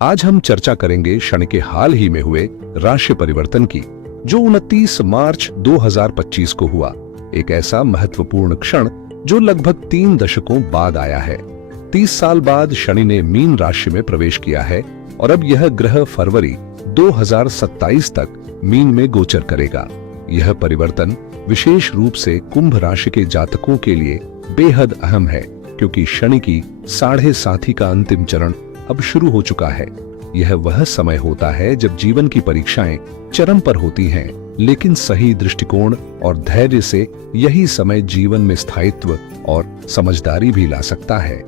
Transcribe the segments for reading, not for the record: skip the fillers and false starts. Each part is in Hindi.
आज हम चर्चा करेंगे शनि के हाल ही में हुए राशि परिवर्तन की, जो 29 मार्च 2025 को हुआ। एक ऐसा महत्वपूर्ण क्षण जो लगभग 3 दशकों बाद आया है। 30 साल बाद शनि ने मीन राशि में प्रवेश किया है और अब यह ग्रह फरवरी 2027 तक मीन में गोचर करेगा। यह परिवर्तन विशेष रूप से कुंभ राशि के जातकों के लिए बेहद अहम है, क्योंकि शनि की साढ़े साथी का अंतिम चरण अब शुरू हो चुका है। यह वह समय होता है जब जीवन की परीक्षाएं चरम पर होती हैं, लेकिन सही दृष्टिकोण और धैर्य से यही समय जीवन में स्थायित्व और समझदारी भी ला सकता है।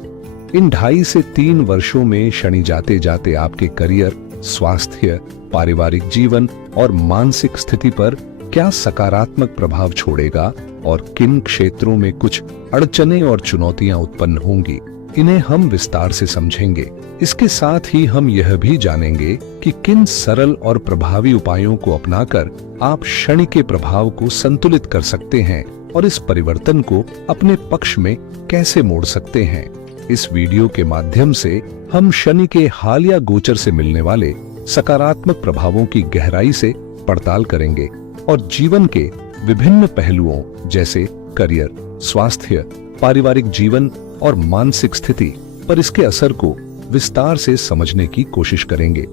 इन 2.5 से 3 वर्षों में शनि जाते जाते आपके करियर, स्वास्थ्य, पारिवारिक जीवन और मानसिक स्थिति पर क्या सकारात्मक प्रभाव छोड़ेगा और किन क्षेत्रों में कुछ अड़चनें और चुनौतियां उत्पन्न होंगी, इन्हें हम विस्तार से समझेंगे। इसके साथ ही हम यह भी जानेंगे कि किन सरल और प्रभावी उपायों को अपनाकर आप शनि के प्रभाव को संतुलित कर सकते हैं और इस परिवर्तन को अपने पक्ष में कैसे मोड़ सकते हैं। इस वीडियो के माध्यम से हम शनि के हालिया गोचर से मिलने वाले सकारात्मक प्रभावों की गहराई से पड़ताल करेंगे और जीवन के विभिन्न पहलुओं जैसे करियर, स्वास्थ्य, पारिवारिक जीवन और मानसिक स्थिति पर इसके असर को विस्तार से समझने की कोशिश करेंगे।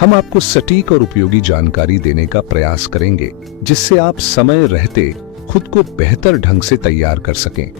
हम आपको सटीक और उपयोगी जानकारी देने का प्रयास करेंगे, जिससे आप समय रहते खुद को बेहतर ढंग से तैयार कर सकें।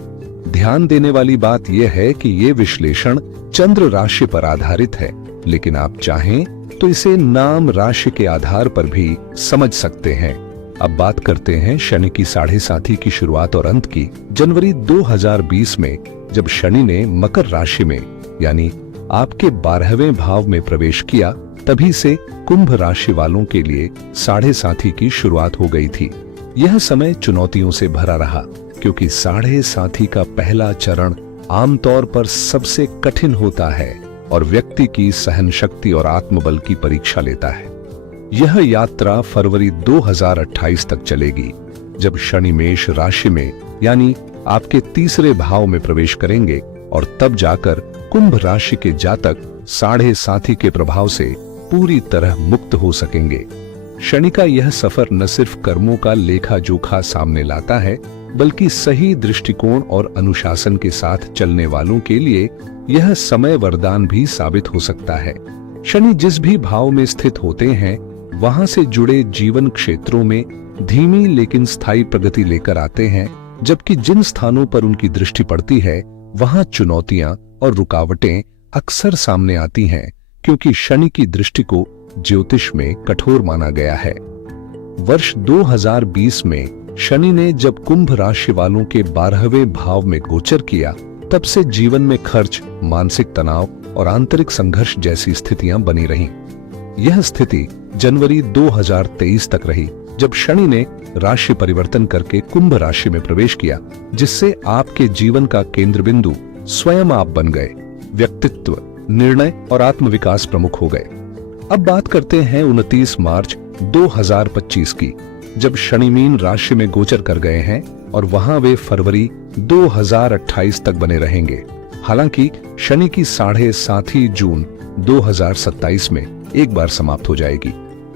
ध्यान देने वाली बात यह है कि ये विश्लेषण चंद्र राशि पर आधारित है, लेकिन आप चाहें तो इसे नाम राशि के आधार पर भी समझ सकते हैं। अब बात करते हैं शनि की साढ़े साथी की शुरुआत और अंत की। जनवरी 2020 में जब शनि ने मकर राशि में यानी आपके 12वें भाव में प्रवेश किया, तभी से कुंभ राशि वालों के लिए साढ़े साथी की शुरुआत हो गई थी। यह समय चुनौतियों से भरा रहा, क्योंकि साढ़े साथी का पहला चरण आमतौर पर सबसे कठिन होता है और व्यक्ति की सहन शक्ति और आत्मबल की परीक्षा लेता है। यह यात्रा फरवरी 2028 तक चलेगी, जब शनि मेष राशि में यानी आपके 3रे भाव में प्रवेश करेंगे और तब जाकर कुंभ राशि के जातक साढ़े साथी के प्रभाव से पूरी तरह मुक्त हो सकेंगे। शनि का यह सफर न सिर्फ कर्मों का लेखा जोखा सामने लाता है, बल्कि सही दृष्टिकोण और अनुशासन के साथ चलने वालों के लिए यह समय वरदान भी साबित हो सकता है। शनि जिस भी भाव में स्थित होते हैं, वहां से जुड़े जीवन क्षेत्रों में धीमी लेकिन स्थायी प्रगति लेकर आते हैं, जबकि जिन स्थानों पर उनकी दृष्टि पड़ती है वहां चुनौतियां और रुकावटें अक्सर सामने आती हैं, क्योंकि शनि की दृष्टि को ज्योतिष में कठोर माना गया है। वर्ष 2020 में शनि ने जब कुंभ राशि वालों के 12वें भाव में गोचर किया, तब से जीवन में खर्च, मानसिक तनाव और आंतरिक संघर्ष जैसी स्थितियां बनी रहीं। यह स्थिति जनवरी 2023 तक रही, जब शनि ने राशि परिवर्तन करके कुंभ राशि में प्रवेश किया, जिससे आपके जीवन का केंद्र बिंदु स्वयं आप बन गए। व्यक्तित्व, निर्णय और आत्मविकास प्रमुख हो गए। अब बात करते हैं 29 मार्च 2025 की, जब शनि मीन राशि में गोचर कर गए हैं और वहां वे फरवरी 2028 तक बने रहेंगे। हालांकि शनि की साढ़े साथी जून 2027 में एक बार समाप्त हो जाएगी,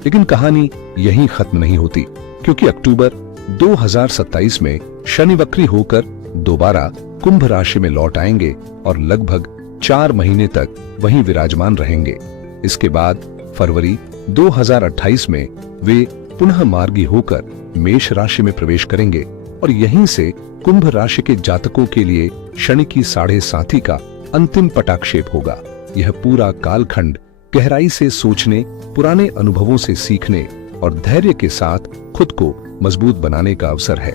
लेकिन कहानी यहीं खत्म नहीं होती, क्योंकि अक्टूबर 2027 में शनि वक्री होकर दोबारा कुंभ राशि में लौट आएंगे और लगभग 4 महीने तक वहीं विराजमान रहेंगे। इसके बाद फरवरी 2028 में वे पुनः मार्गी होकर मेष राशि में प्रवेश करेंगे और यहीं से कुंभ राशि के जातकों के लिए शनि की साढ़े साथी का अंतिम पटाक्षेप होगा। यह पूरा कालखंड गहराई से सोचने, पुराने अनुभवों से सीखने और धैर्य के साथ खुद को मजबूत बनाने का अवसर है।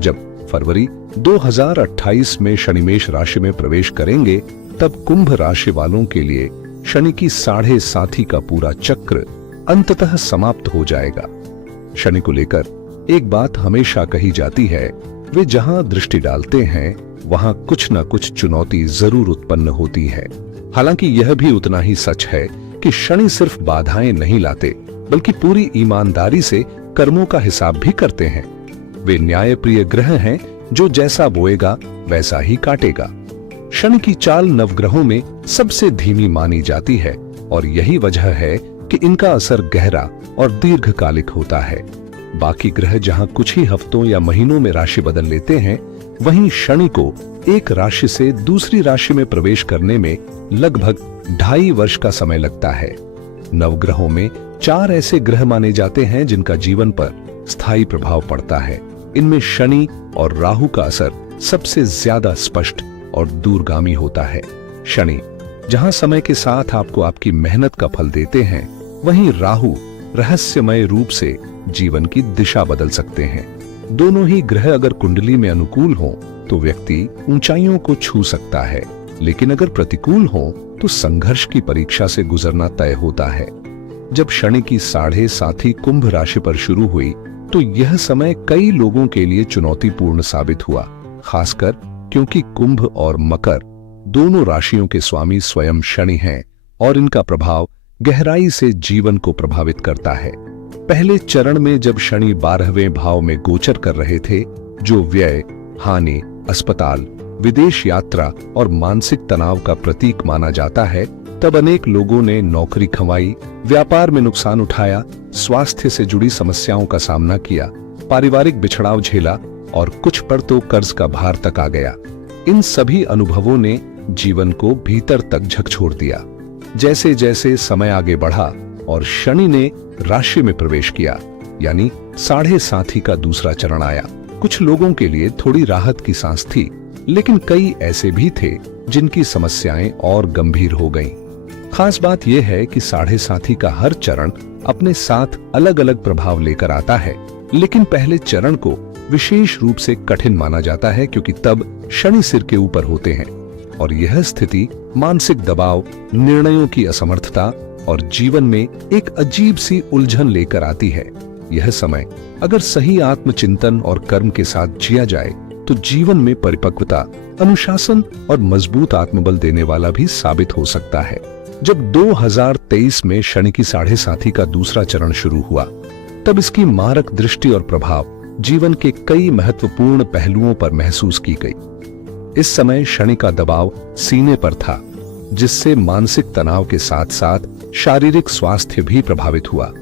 जब फरवरी 2028 में शनि मेष राशि में प्रवेश करेंगे, तब कुंभ राशि वालों के लिए शनि की साढ़े साथी का पूरा चक्र अंततः समाप्त हो जाएगा। शनि को लेकर एक बात हमेशा कही जाती है, वे जहां दृष्टि डालते हैं वहां कुछ न कुछ चुनौती जरूर उत्पन्न होती है। हालांकि यह भी उतना ही सच है कि शनि सिर्फ बाधाएं नहीं लाते, बल्कि पूरी ईमानदारी से कर्मों का हिसाब भी करते हैं। वे न्यायप्रिय ग्रह हैं, जो जैसा बोएगा वैसा ही काटेगा। शनि की चाल नवग्रहों में सबसे धीमी मानी जाती है, और यही वजह है कि इनका असर गहरा और दीर्घकालिक होता है। बाकी ग्रह जहां कुछ ही हफ्तों या महीनों में राशि बदल लेते हैं, वहीं शनि को एक राशि से दूसरी राशि में प्रवेश करने में लगभग 2.5 वर्ष का समय लगता है। नवग्रहों में 4 ऐसे ग्रह माने जाते हैं जिनका जीवन पर स्थायी प्रभाव पड़ता है। इनमें शनि और राहु का असर सबसे ज्यादा स्पष्ट और दूरगामी होता है। शनि जहां समय के साथ आपको आपकी मेहनत का फल देते हैं, वहीं राहु रहस्यमय रूप से जीवन की दिशा बदल सकते हैं। दोनों ही ग्रह अगर कुंडली में अनुकूल हों तो व्यक्ति ऊंचाइयों को छू सकता है, लेकिन अगर प्रतिकूल हों तो संघर्ष की परीक्षा से गुजरना तय होता है। जब शनि की 7.5 कुंभ राशि पर शुरू हुई तो यह समय कई लोगों के लिए चुनौतीपूर्ण साबित हुआ, खासकर क्योंकि कुंभ और मकर दोनों राशियों के स्वामी स्वयं शनि हैं और इनका प्रभाव गहराई से जीवन को प्रभावित करता है। पहले चरण में जब शनि 12वें भाव में गोचर कर रहे थे, जो व्यय, हानि, अस्पताल, विदेश यात्रा और मानसिक तनाव का प्रतीक माना जाता है, तब अनेक लोगों ने नौकरी खंवाई, व्यापार में नुकसान उठाया, स्वास्थ्य से जुड़ी समस्याओं का सामना किया, पारिवारिक बिछड़ाव झेला और कुछ पर तो कर्ज का भार तक आ गया। इन सभी अनुभवों ने जीवन को भीतर तक झकझोर दिया। जैसे जैसे समय आगे बढ़ा और शनि ने राशि में प्रवेश किया, यानी 7.5 का दूसरा चरण आया, कुछ लोगों के लिए थोड़ी राहत की सांस थी, लेकिन कई ऐसे भी थे जिनकी समस्याएं और गंभीर हो गईं। खास बात यह है कि 7.5 का हर चरण अपने साथ अलग अलग प्रभाव लेकर आता है, लेकिन पहले चरण को विशेष रूप से कठिन माना जाता है क्योंकि तब शनि सिर के ऊपर होते हैं और यह स्थिति मानसिक दबाव, निर्णयों की असमर्थता और जीवन में एक अजीब सी उलझन लेकर आती है। यह समय अगर सही आत्मचिंतन और कर्म के साथ जिया जाए तो जीवन में परिपक्वता, अनुशासन और मजबूत आत्मबल देने वाला भी साबित हो सकता है। जब 2023 में शनि की 7.5 का दूसरा चरण शुरू हुआ, तब इसकी मारक दृष्टि और प्रभाव जीवन के कई महत्वपूर्ण पहलुओं पर महसूस की गई। इस समय शनि का दबाव सीने पर था, जिससे मानसिक तनाव के साथ साथ शारीरिक स्वास्थ्य भी प्रभावित हुआ।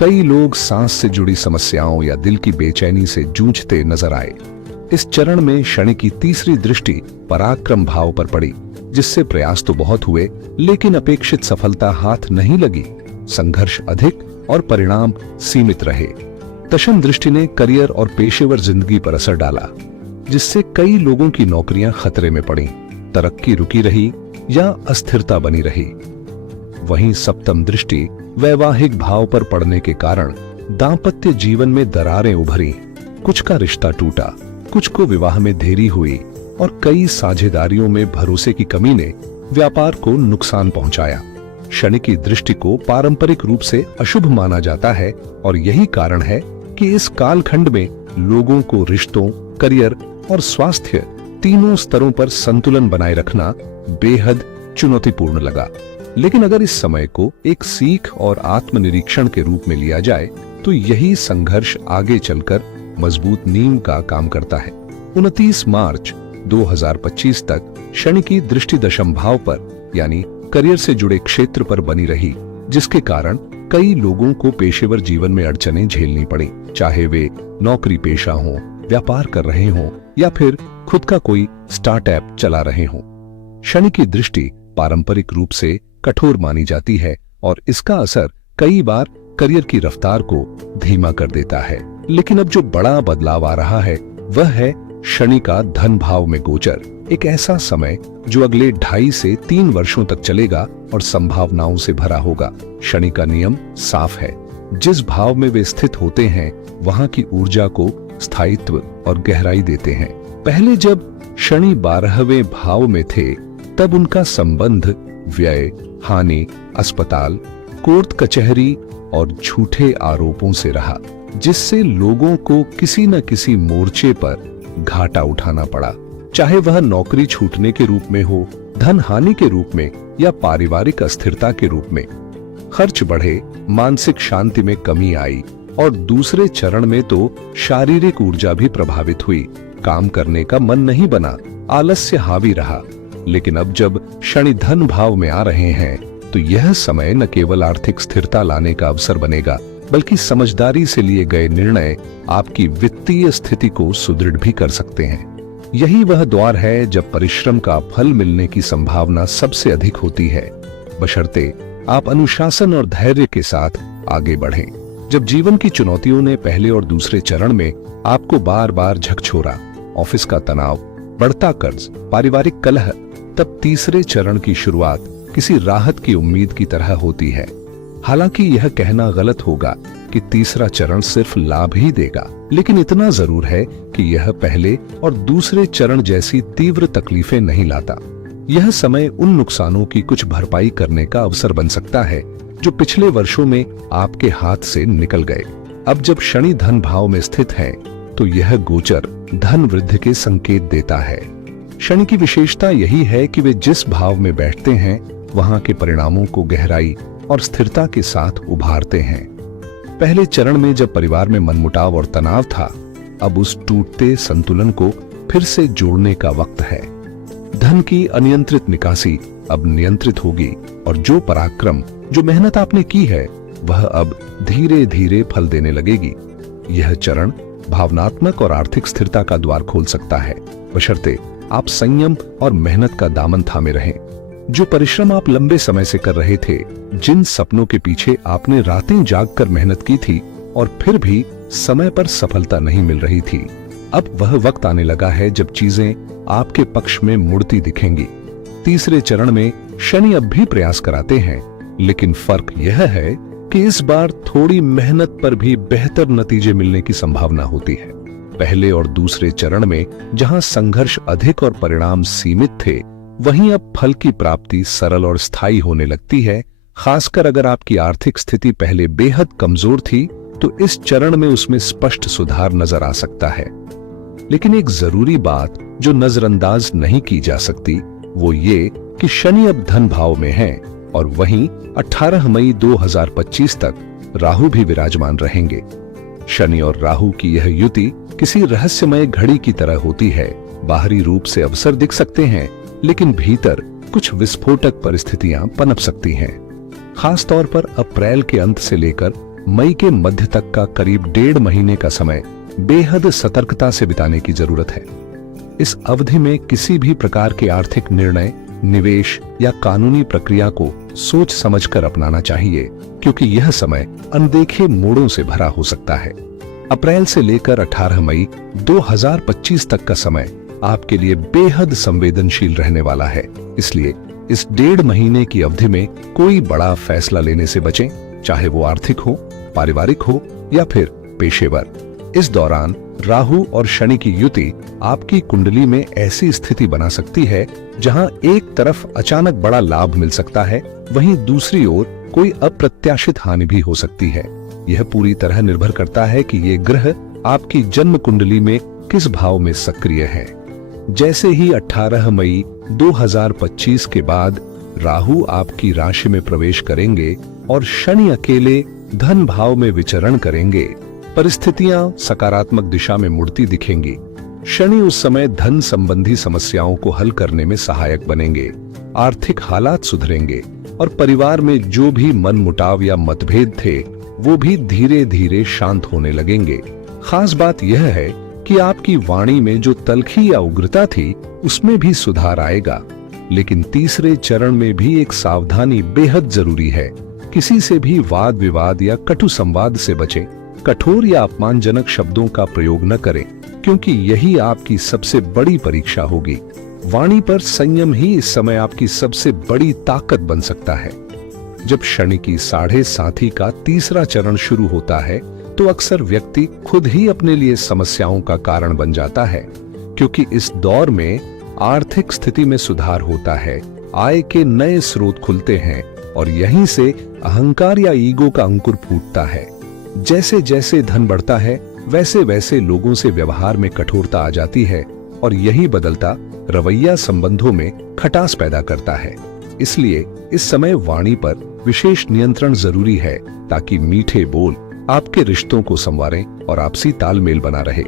कई लोग सांस से जुड़ी समस्याओं या दिल की बेचैनी से जूझते नजर आए। इस चरण में शनि की तीसरी दृष्टि पराक्रम भाव पर पड़ी, जिससे प्रयास तो बहुत हुए लेकिन अपेक्षित सफलता हाथ नहीं लगी। संघर्ष अधिक और परिणाम सीमित रहे। दशम दृष्टि ने करियर और पेशेवर जिंदगी पर असर डाला, जिससे कई लोगों की नौकरियां खतरे में पड़ी, तरक्की रुकी रही या अस्थिरता बनी रही। वहीं सप्तम दृष्टि वैवाहिक भाव पर पड़ने के कारण दाम्पत्य जीवन में दरारें उभरी, कुछ का रिश्ता टूटा, कुछ को विवाह में देरी हुई और कई साझेदारियों में भरोसे की कमी ने व्यापार को नुकसान पहुंचाया। शनि की दृष्टि को पारंपरिक रूप से अशुभ माना जाता है और यही कारण है कि इस कालखंड में लोगों को रिश्तों, करियर और स्वास्थ्य तीनों स्तरों पर संतुलन बनाए रखना बेहद चुनौतीपूर्ण लगा। लेकिन अगर इस समय को एक सीख और आत्मनिरीक्षण के रूप में लिया जाए तो यही संघर्ष आगे चलकर मजबूत नींव का काम करता है। 29 मार्च 2025 तक शनि की दृष्टि दशम भाव पर यानी करियर से जुड़े क्षेत्र पर बनी रही, जिसके कारण कई लोगों को पेशेवर जीवन में अड़चनें झेलनी पड़ी, चाहे वे नौकरी पेशा हों, व्यापार कर रहे हों या फिर खुद का कोई स्टार्टअप चला रहे हों। शनि की दृष्टि पारंपरिक रूप से कठोर मानी जाती है और इसका असर कई बार करियर की रफ्तार को धीमा कर देता है। लेकिन अब जो बड़ा बदलाव आ रहा है वह है शनि का धन भाव में गोचर, एक ऐसा समय जो अगले 2.5 से 3 वर्षों तक चलेगा और संभावनाओं से भरा होगा। शनि का नियम साफ है, जिस भाव में वे स्थित होते हैं वहां की ऊर्जा को स्थायित्व और गहराई देते हैं। पहले जब शनि 12वें भाव में थे तब उनका संबंध व्यय, हानि, अस्पताल, कोर्ट कचहरी और झूठे आरोपों से रहा, जिससे लोगों को किसी न किसी मोर्चे पर घाटा उठाना पड़ा, चाहे वह नौकरी छूटने के रूप में हो, धन हानि के रूप में या पारिवारिक अस्थिरता के रूप में। खर्च बढ़े, मानसिक शांति में कमी आई और दूसरे चरण में तो शारीरिक ऊर्जा भी प्रभावित हुई। काम करने का मन नहीं बना, आलस्य हावी रहा। लेकिन अब जब शनि धन भाव में आ रहे हैं तो यह समय न केवल आर्थिक स्थिरता लाने का अवसर बनेगा, बल्कि समझदारी से लिए गए निर्णय आपकी वित्तीय स्थिति को सुदृढ़ भी कर सकते हैं। यही वह द्वार है जब परिश्रम का फल मिलने की संभावना सबसे अधिक होती है, बशर्ते आप अनुशासन और धैर्य के साथ आगे बढ़ें। जब जीवन की चुनौतियों ने पहले और दूसरे चरण में आपको बार बार झकझोरा, ऑफिस का तनाव, बढ़ता कर्ज, पारिवारिक कलह, तब तीसरे चरण की शुरुआत किसी राहत की उम्मीद की तरह होती है। हालांकि यह कहना गलत होगा कि तीसरा चरण सिर्फ लाभ ही देगा, लेकिन इतना जरूर है कि यह पहले और दूसरे चरण जैसी तीव्र तकलीफें नहीं लाता। यह समय उन नुकसानों की कुछ भरपाई करने का अवसर बन सकता है जो पिछले वर्षों में आपके हाथ से निकल गए। अब जब शनि धन भाव में स्थित है तो यह गोचर धन वृद्धि के संकेत देता है। शनि की विशेषता यही है कि वे जिस भाव में बैठते हैं वहां के परिणामों को गहराई और स्थिरता के साथ उभारते हैं। पहले चरण में जब परिवार में मनमुटाव और तनाव था, अब उस टूटते संतुलन को फिर से जोड़ने का वक्त है। धन की अनियंत्रित निकासी अब नियंत्रित होगी और जो पराक्रम, जो मेहनत आपने की है, वह अब धीरे धीरे फल देने लगेगी। यह चरण भावनात्मक और आर्थिक स्थिरता का द्वार खोल सकता है, बशर्ते आप संयम और मेहनत का दामन थामे रहें। जो परिश्रम आप लंबे समय से कर रहे थे, जिन सपनों के पीछे आपने रातें जागकर मेहनत की थी और फिर भी समय पर सफलता नहीं मिल रही थी, अब वह वक्त आने लगा है जब चीजें आपके पक्ष में मुड़ती दिखेंगी। तीसरे चरण में शनि अब भी प्रयास कराते हैं, लेकिन फर्क यह है कि इस बार थोड़ी मेहनत पर भी बेहतर नतीजे मिलने की संभावना होती है। पहले और दूसरे चरण में जहां संघर्ष अधिक और परिणाम सीमित थे, वहीं अब फल की प्राप्ति सरल और स्थायी होने लगती है। खासकर अगर आपकी आर्थिक स्थिति पहले बेहद कमजोर थी, तो इस चरण में उसमें स्पष्ट सुधार नजर आ सकता है। लेकिन एक जरूरी बात जो नजरअंदाज नहीं की जा सकती, वो ये कि शनि अब धन भाव में है और वहीं 18 मई 2025 तक राहु भी विराजमान रहेंगे। शनि और राहु की यह युति किसी रहस्यमय घड़ी की तरह होती है। बाहरी रूप से अवसर दिख सकते हैं, लेकिन भीतर कुछ विस्फोटक परिस्थितियां पनप सकती हैं। खास तौर पर अप्रैल के अंत से लेकर मई के मध्य तक का करीब 1.5 महीने का समय बेहद सतर्कता से बिताने की जरूरत है। इस अवधि में किसी भी प्रकार के आर्थिक निर्णय, निवेश या कानूनी प्रक्रिया को सोच समझकर अपनाना चाहिए, क्योंकि यह समय अनदेखे मोड़ों से भरा हो सकता है। अप्रैल से लेकर 18 मई 2025 तक का समय आपके लिए बेहद संवेदनशील रहने वाला है। इसलिए इस 1.5 महीने की अवधि में कोई बड़ा फैसला लेने से बचें, चाहे वो आर्थिक हो, पारिवारिक हो या फिर पेशेवर। इस दौरान राहु और शनि की युति आपकी कुंडली में ऐसी स्थिति बना सकती है जहां एक तरफ अचानक बड़ा लाभ मिल सकता है, वहीं दूसरी ओर कोई अप्रत्याशित हानि भी हो सकती है। यह पूरी तरह निर्भर करता है कि ये ग्रह आपकी जन्म कुंडली में किस भाव में सक्रिय है। जैसे ही 18 मई 2025 के बाद राहु आपकी राशि में प्रवेश करेंगे और शनि अकेले धन भाव में विचरण करेंगे, परिस्थितियां सकारात्मक दिशा में मुड़ती दिखेंगी। शनि उस समय धन संबंधी समस्याओं को हल करने में सहायक बनेंगे, आर्थिक हालात सुधरेंगे और परिवार में जो भी मनमुटाव या मतभेद थे, वो भी धीरे धीरे शांत होने लगेंगे। खास बात यह है कि आपकी वाणी में जो तलखी या उग्रता थी, उसमें भी सुधार आएगा। लेकिन तीसरे चरण में भी एक सावधानी बेहद जरूरी है। किसी से भी वाद विवाद या कटु संवाद से बचें। कठोर या अपमानजनक शब्दों का प्रयोग न करें, क्योंकि यही आपकी सबसे बड़ी परीक्षा होगी। वाणी पर संयम ही इस समय आपकी सबसे बड़ी ताकत बन सकता है। जब शनि की 7.5 का तीसरा चरण शुरू होता है, तो अक्सर व्यक्ति खुद ही अपने लिए समस्याओं का कारण बन जाता है, क्योंकि इस दौर में आर्थिक स्थिति में सुधार होता है, आय के नए स्रोत खुलते हैं और यहीं से अहंकार या ईगो का अंकुर फूटता है। जैसे जैसे धन बढ़ता है, वैसे वैसे लोगों से व्यवहार में कठोरता आ जाती है और यही बदलता रवैया संबंधों में खटास पैदा करता है। इसलिए इस समय वाणी पर विशेष नियंत्रण जरूरी है, ताकि मीठे बोल आपके रिश्तों को संवारें और आपसी तालमेल बना रहे।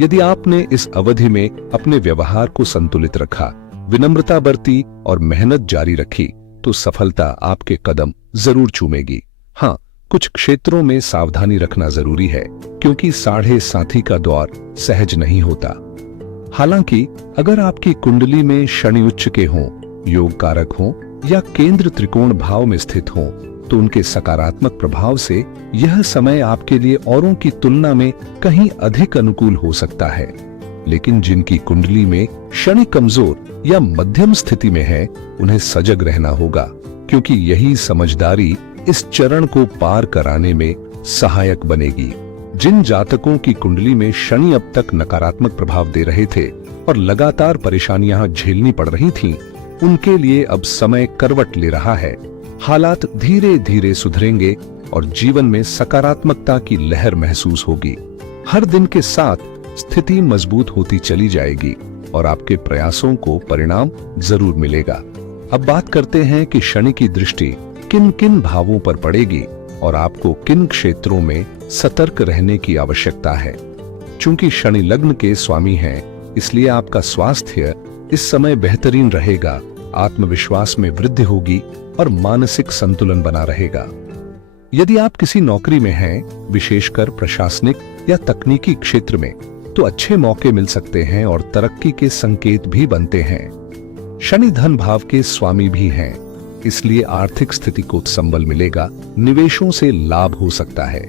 यदि आपने इस अवधि में अपने व्यवहार को संतुलित रखा, विनम्रता बरती और मेहनत जारी रखी, तो सफलता आपके कदम जरूर चूमेगी। हाँ, कुछ क्षेत्रों में सावधानी रखना जरूरी है, क्योंकि 7.5 का दौर सहज नहीं होता। हालांकि अगर आपकी कुंडली में शनि उच्च के हों, योग कारक हों या केंद्र त्रिकोण भाव में स्थित हों, तो उनके सकारात्मक प्रभाव से यह समय आपके लिए औरों की तुलना में कहीं अधिक अनुकूल हो सकता है। लेकिन जिनकी कुंडली में शनि कमजोर या मध्यम स्थिति में है, उन्हें सजग रहना होगा, क्योंकि यही समझदारी इस चरण को पार कराने में सहायक बनेगी। जिन जातकों की कुंडली में शनि अब तक नकारात्मक प्रभाव दे रहे थे और लगातार परेशानियां झेलनी पड़ रही थीं, उनके लिए अब समय करवट ले रहा है। हालात धीरे धीरे सुधरेंगे और जीवन में सकारात्मकता की लहर महसूस होगी। हर दिन के साथ स्थिति मजबूत होती चली जाएगी और आपके प्रयासों को परिणाम जरूर मिलेगा। अब बात करते हैं कि शनि की दृष्टि किन किन भावों पर पड़ेगी और आपको किन क्षेत्रों में सतर्क रहने की आवश्यकता है। चूंकि शनि लग्न के स्वामी हैं, इसलिए आपका स्वास्थ्य इस समय बेहतरीन रहेगा, आत्मविश्वास में वृद्धि होगी और मानसिक संतुलन बना रहेगा। यदि आप किसी नौकरी में हैं, विशेषकर प्रशासनिक या तकनीकी क्षेत्र में, तो अच्छे मौके मिल सकते हैं और तरक्की के संकेत भी बनते हैं। शनि धन भाव के स्वामी भी हैं, इसलिए आर्थिक स्थिति को संबल मिलेगा, निवेशों से लाभ हो सकता है।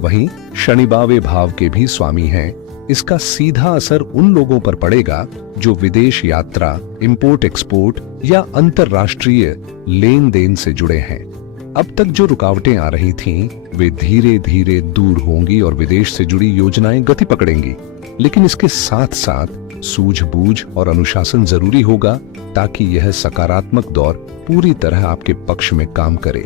वहीं शनि 12वें भाव के भी स्वामी हैं, इसका सीधा असर उन लोगों पर पड़ेगा जो विदेश यात्रा, इंपोर्ट एक्सपोर्ट या अंतरराष्ट्रीय लेन देन से जुड़े हैं। अब तक जो रुकावटें आ रही थीं, वे धीरे धीरे दूर होंगी और विदेश से जुड़ी योजनाएं गति पकड़ेंगी। लेकिन इसके साथ साथ सूझबूझ और अनुशासन जरूरी होगा, ताकि यह सकारात्मक दौर पूरी तरह आपके पक्ष में काम करे।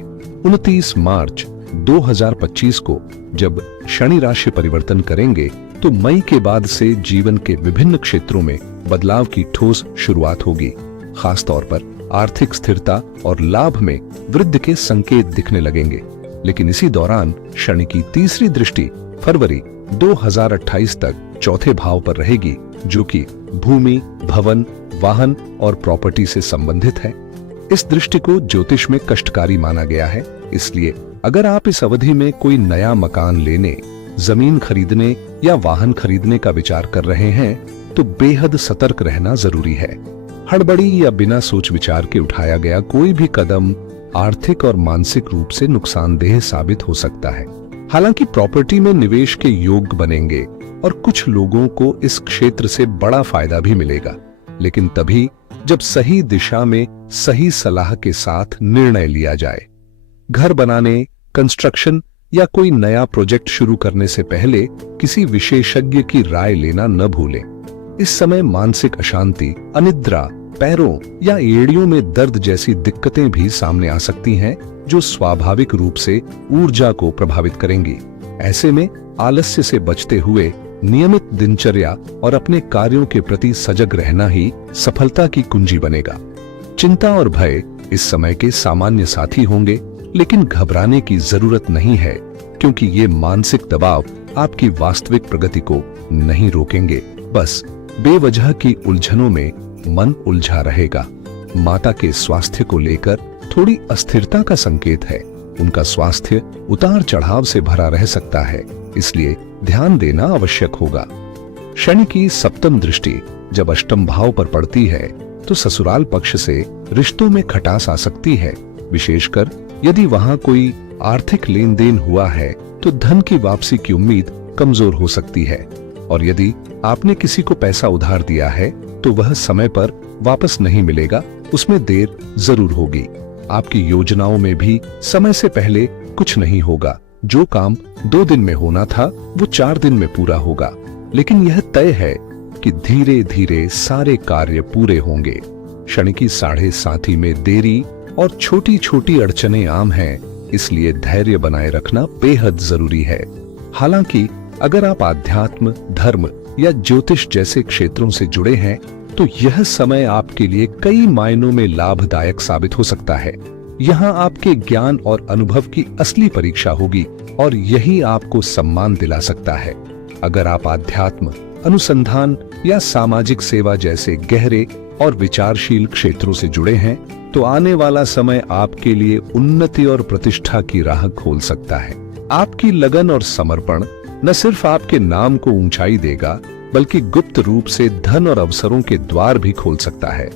29 मार्च 2025 को जब शनि राशि परिवर्तन करेंगे, तो मई के बाद से जीवन के विभिन्न क्षेत्रों में बदलाव की ठोस शुरुआत होगी। खास तौर पर आर्थिक स्थिरता और लाभ में वृद्धि के संकेत दिखने लगेंगे। लेकिन इसी दौरान शनि की तीसरी दृष्टि फरवरी 2028 तक चौथे भाव पर रहेगी, जो कि भूमि, भवन, वाहन और प्रॉपर्टी से संबंधित है। इस दृष्टि को ज्योतिष में कष्टकारी माना गया है, इसलिए अगर आप इस अवधि में कोई नया मकान लेने, जमीन खरीदने या वाहन खरीदने का विचार कर रहे हैं, तो बेहद सतर्क रहना जरूरी है। हड़बड़ी या बिना सोच विचार के उठाया गया कोई भी कदम आर्थिक और मानसिक रूप से नुकसानदेह साबित हो सकता है। हालांकि प्रॉपर्टी में निवेश के योग बनेंगे और कुछ लोगों को इस क्षेत्र से बड़ा फायदा भी मिलेगा, लेकिन तभी जब सही दिशा में सही सलाह के साथ निर्णय लिया जाए। घर बनाने, कंस्ट्रक्शन या कोई नया प्रोजेक्ट शुरू करने से पहले किसी विशेषज्ञ की राय लेना न भूलें। इस समय मानसिक अशांति, अनिद्रा, पैरों या एड़ियों में दर्द जैसी दिक्कतें भी सामने आ सकती हैं, जो स्वाभाविक रूप से ऊर्जा को प्रभावित करेंगी। ऐसे में आलस्य से बचते हुए नियमित दिनचर्या और अपने कार्यों के प्रति सजग रहना ही सफलता की कुंजी बनेगा। चिंता और भय इस समय के सामान्य साथी होंगे, लेकिन घबराने की जरूरत नहीं है, क्योंकि ये मानसिक दबाव आपकी वास्तविक प्रगति को नहीं रोकेंगे। बस बेवजह की उलझनों में मन उलझा रहेगा। माता के स्वास्थ्य को लेकर थोड़ी अस्थिरता का संकेत है। उनका स्वास्थ्य उतार चढ़ाव से भरा रह सकता है, इसलिए ध्यान देना आवश्यक होगा। शनि की सप्तम दृष्टि जब अष्टम भाव पर पड़ती है, तो ससुराल पक्ष से रिश्तों में खटास आ सकती है। विशेषकर यदि वहां कोई आर्थिक लेन देन हुआ है, तो धन की वापसी की उम्मीद कमजोर हो सकती है। और यदि आपने किसी को पैसा उधार दिया है, तो वह समय पर वापस नहीं मिलेगा, उसमें देर जरूर होगी। आपकी योजनाओं में भी समय से पहले कुछ नहीं होगा। जो काम 2 दिन में होना था, वो 4 दिन में पूरा होगा। लेकिन यह तय है कि धीरे धीरे सारे कार्य पूरे होंगे। शनि की 7.5 में देरी और छोटी छोटी अड़चनें आम हैं, इसलिए धैर्य बनाए रखना बेहद जरूरी है। हालांकि अगर आप आध्यात्म, धर्म या ज्योतिष जैसे क्षेत्रों से जुड़े हैं, तो यह समय आपके लिए कई मायनों में लाभदायक साबित हो सकता है। यहाँ आपके ज्ञान और अनुभव की असली परीक्षा होगी और यही आपको सम्मान दिला सकता है। अगर आप आध्यात्म, अनुसंधान या सामाजिक सेवा जैसे गहरे और विचारशील क्षेत्रों से जुड़े हैं तो आने वाला समय आपके लिए उन्नति और प्रतिष्ठा की राह खोल सकता है। आपकी लगन और समर्पण न सिर्फ आपके नाम को ऊंचाई देगा बल्कि गुप्त रूप से धन और अवसरों के द्वार भी खोल सकता है।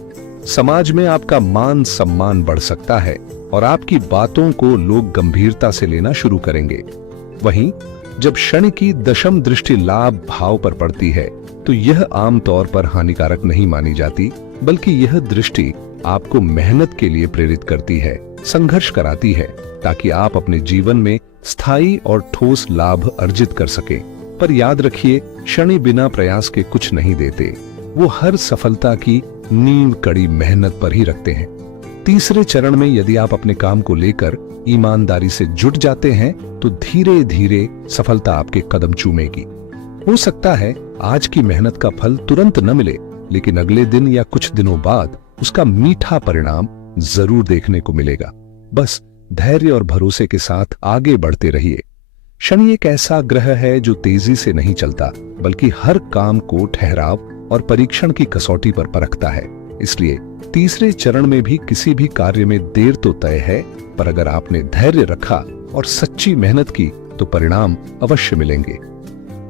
समाज में आपका मान सम्मान बढ़ सकता है और आपकी बातों को लोग गंभीरता से लेना शुरू करेंगे। वहीं जब शनि की दशम दृष्टि लाभ भाव पर पड़ती है तो यह आमतौर पर हानिकारक नहीं मानी जाती, बल्कि यह दृष्टि आपको मेहनत के लिए प्रेरित करती है, संघर्ष कराती है, ताकि आप अपने जीवन में स्थायी और ठोस लाभ अर्जित कर सकें। पर याद रखिए, शनि बिना प्रयास के कुछ नहीं देते। वो हर सफलता की नींव कड़ी मेहनत पर ही रखते हैं। तीसरे चरण में यदि आप अपने काम को लेकर ईमानदारी से जुट जाते हैं तो धीरे धीरे सफलता आपके कदम चूमेगी। हो सकता है आज की मेहनत का फल तुरंत न मिले, लेकिन अगले दिन या कुछ दिनों बाद उसका मीठा परिणाम जरूर देखने को मिलेगा। बस धैर्य और भरोसे के साथ आगे बढ़ते रहिए। शनि एक ऐसा ग्रह है जो तेजी से नहीं चलता, बल्कि हर काम को ठहराव और परीक्षण की कसौटी पर परखता है। इसलिए तीसरे चरण में भी किसी भी कार्य में देर तो तय है, पर अगर आपने धैर्य रखा और सच्ची मेहनत की तो परिणाम अवश्य मिलेंगे।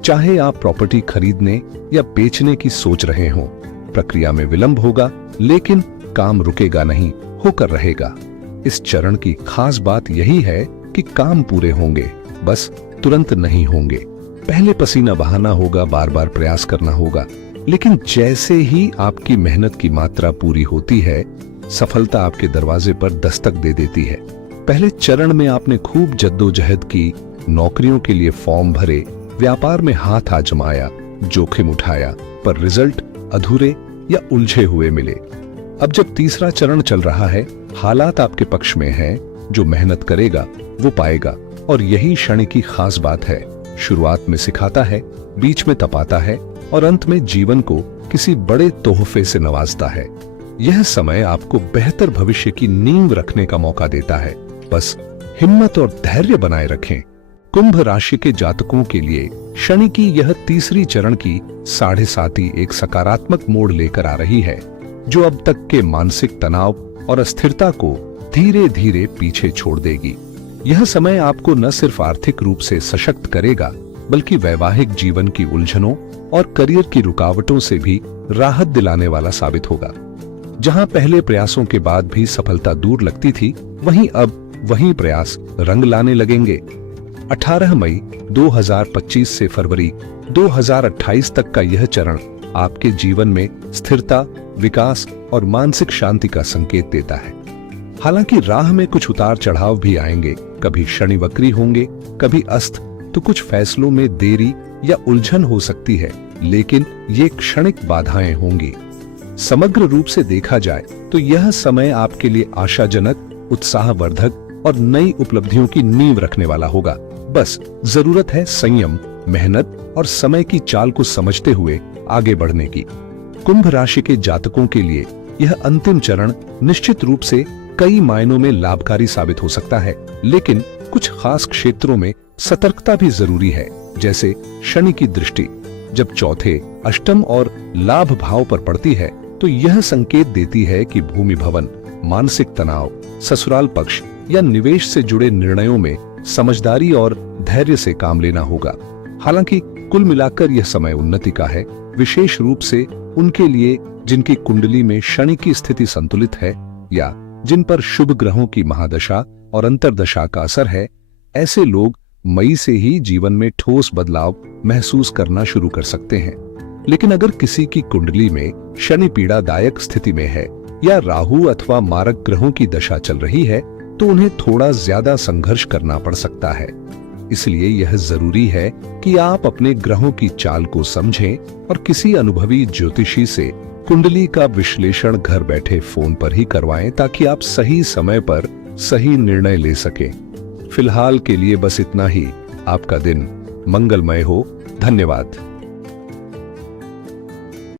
चाहे आप प्रॉपर्टी खरीदने या बेचने की सोच रहे हों, प्रक्रिया में विलंब होगा, लेकिन काम रुकेगा नहीं, होकर रहेगा। इस चरण की खास बात यही है कि काम पूरे होंगे, बस तुरंत नहीं होंगे। पहले पसीना बहाना होगा, बार बार प्रयास करना होगा, लेकिन जैसे ही आपकी मेहनत की मात्रा पूरी होती है, सफलता आपके दरवाजे पर दस्तक दे देती है। पहले चरण में आपने खूब जद्दोजहद की, नौकरियों के लिए फॉर्म भरे, व्यापार में हाथ आजमाया, जोखिम उठाया, पर रिजल्ट अधूरे या उलझे हुए मिले। अब जब तीसरा चरण चल रहा है, हालात आपके पक्ष में हैं, जो मेहनत करेगा वो पाएगा। और यही शनि की खास बात है, शुरुआत में सिखाता है, बीच में तपाता है और अंत में जीवन को किसी बड़े तोहफे से नवाजता है। यह समय आपको बेहतर भविष्य की नींव रखने का मौका देता है। बस हिम्मत और धैर्य बनाए रखें। कुंभ राशि के जातकों के लिए शनि की यह तीसरी चरण की 7.5 एक सकारात्मक मोड़ लेकर आ रही है, जो अब तक के मानसिक तनाव और अस्थिरता को धीरे धीरे पीछे छोड़ देगी। यह समय आपको न सिर्फ आर्थिक रूप से सशक्त करेगा, बल्कि वैवाहिक जीवन की उलझनों और करियर की रुकावटों से भी राहत दिलाने वाला साबित होगा। जहां पहले प्रयासों के बाद भी सफलता दूर लगती थी, वहीं अब वही प्रयास रंग लाने लगेंगे। 18 मई 2025 से फरवरी 2028 तक का यह चरण आपके जीवन में स्थिरता, विकास और मानसिक शांति का संकेत देता है। हालांकि राह में कुछ उतार चढ़ाव भी आएंगे, कभी शनि वक्री होंगे, कभी अस्त, तो कुछ फैसलों में देरी या उलझन हो सकती है, लेकिन ये क्षणिक बाधाएं होंगी। समग्र रूप से देखा जाए तो यह समय आपके लिए आशाजनक, उत्साहवर्धक और नई उपलब्धियों की नींव रखने वाला होगा। बस जरूरत है संयम, मेहनत और समय की चाल को समझते हुए आगे बढ़ने की। कुंभ राशि के जातकों के लिए यह अंतिम चरण निश्चित रूप से कई मायनों में लाभकारी साबित हो सकता है, लेकिन कुछ खास क्षेत्रों में सतर्कता भी जरूरी है। जैसे शनि की दृष्टि जब चौथे, अष्टम और लाभ भाव पर पड़ती है, तो यह संकेत देती है कि भूमि भवन, मानसिक तनाव, ससुराल पक्ष या निवेश से जुड़े निर्णयों में समझदारी और धैर्य से काम लेना होगा। हालांकि कुल मिलाकर यह समय उन्नति का है, विशेष रूप से उनके लिए जिनकी कुंडली में शनि की स्थिति संतुलित है या जिन पर शुभ ग्रहों की महादशा और अंतर्दशा का असर है। ऐसे लोग मई से ही जीवन में ठोस बदलाव महसूस करना शुरू कर सकते हैं। लेकिन अगर किसी की कुंडली में शनि पीड़ादायक स्थिति में है या राहु अथवा मारक ग्रहों की दशा चल रही है, तो उन्हें थोड़ा ज्यादा संघर्ष करना पड़ सकता है। इसलिए यह जरूरी है कि आप अपने ग्रहों की चाल को समझें और किसी अनुभवी ज्योतिषी से कुंडली का विश्लेषण घर बैठे फोन पर ही करवाएं, ताकि आप सही समय पर सही निर्णय ले सकें। फिलहाल के लिए बस इतना ही। आपका दिन मंगलमय हो। धन्यवाद।